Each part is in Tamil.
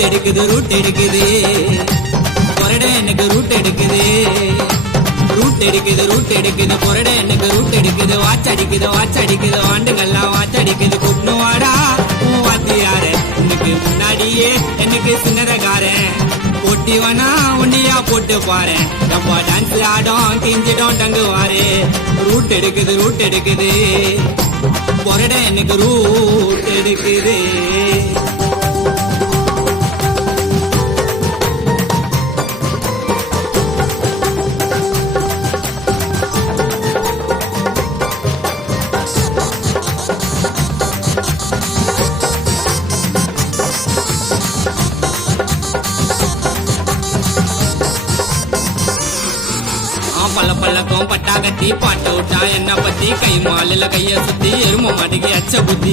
ரூட் எடுக்குது பொரடை எனக்கு ரூட் எடுக்குது பொரடை எனக்கு ரூட் எடுக்குது வாட்ச் அடிக்குது ஆண்டுகள்லாம் வாட்ச் அடிக்குது கூப்பிட்டு வாடா வாத்தியாரு உனக்கு முன்னாடியே எனக்கு சின்னதகாரன் போட்டிவனா ஒண்டியா போட்டு பாரு நம்ம டான்ஸ் ஆடும் கிஞ்சிடும் டங்குவாரு ரூட் எடுக்குது பொரடை எனக்கு ரூட் எடுக்குது பல்லக்கம் பட்டா கட்டி பாட்டு விட்டா என்ன பத்தி கை மாலில கைய சுத்தி எரும மாட்டுக்கு அச்ச புத்தி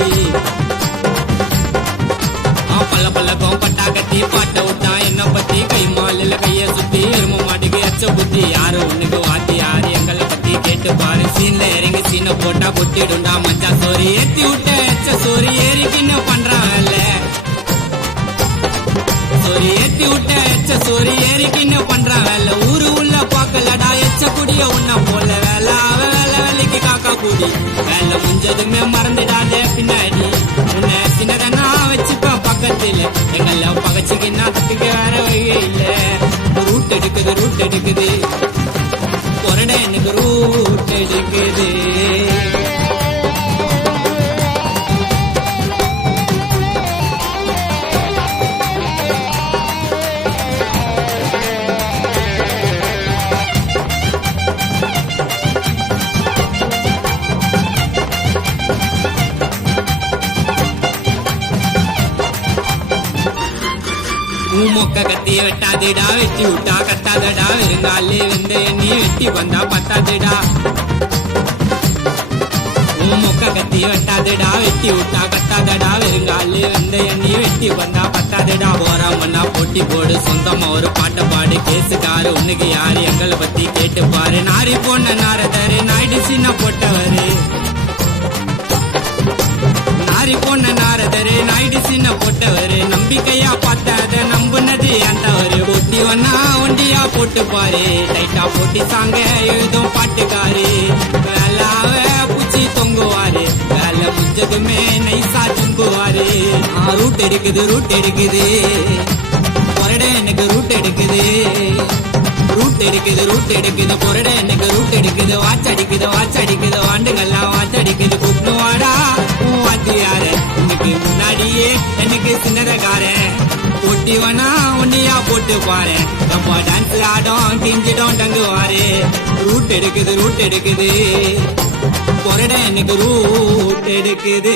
பல்லக்கம் பட்டா கட்டி பாட்ட விட்டா என்ன பத்தி கை மாலில கைய சுத்தி எரும மாட்டுக்கு அச்ச புத்தி யாரு உனக்கு வாத்தி யாரு எங்களை பத்தி கேட்டு பாரு சீன்ல இறங்கி சீனை போட்டா கொட்டிடுண்டா மச்சா சோரி ஏத்தி விட்ட எச்ச சோரி ஏறிக்கின்னு பண்றான் வேலை சோரி ஏத்தி விட்ட எச்ச சோரி ஏறிக்கின்னு பண்றான் வேலை ஊரு உள்ள பாக்கலடா எச்ச குடிய உன்ன போல வேலை வேலைக்கு காக்கா கூடி வேலை முடிஞ்சதுமே மறந்துடாதே பின்னாடி உன்னை சின்னதனா வச்சுப்ப பக்கத்துல எங்கள பகச்சுக்கின்னா தட்டுக்கு வேற வழியே இல்ல ரூட் எடுக்குது பொரடை எனக்கு ரூட் எடுக்குது மொக்க கத்திய வெட்டாதடா வெட்டி விட்டா கத்தாதடா வெறுங்காலே வெந்த எண்ணி வெட்டி வந்தா பத்தாதடா மொக்க கத்திய வெட்டாதடா வெட்டி விட்டா கத்தாதடா வெறுங்காலே வெந்த எண்ணி வெட்டி வந்தா பத்தாதடா போறாமன்னா போட்டி போடு சொந்தமா ஒரு பாட்டை பாடு கேசுக்காரு உனக்கு யாரு எங்களை பத்தி கேட்டு பாரு நாரி பொண்ண நாரதரு நாயுடு சின்ன போட்டவரு நாரி பொண்ண நாரதரு நாயுடு சின்ன போட்டவரு நம்பிக்கையா பார்த்தாத நம்புனது ஏண்டவரு ஒட்டி வண்ணா ஒண்டியா போட்டு பாரு டைட்டா போட்டி சாங்க எழுதும் பாட்டுக்காரு வேலாவ பூச்சி தொங்குவாரு வேலை முடிஞ்சதுமே நைசா தும்புவாரு ரூட் எடுக்குது பொரடை எனக்கு ரூட் எடுக்குது பொரடை எனக்கு ரூட் எடுக்குது வாட்ச் அடிக்குது ஆண்டுகள்லாம் வாட்ச் அடிக்குது கூப்பிட்டு வாடா வாத்தியாரு உனக்கு முன்னாடியே எனக்கு சின்னதகாரன் போட்டிவனா ஒண்டியா போட்டு பாரு நம்ம டான்ஸ் ஆடும் கிஞ்சிடும் டங்குவாரு ரூட் எடுக்குது பொரடை எனக்கு ரூட் எடுக்குது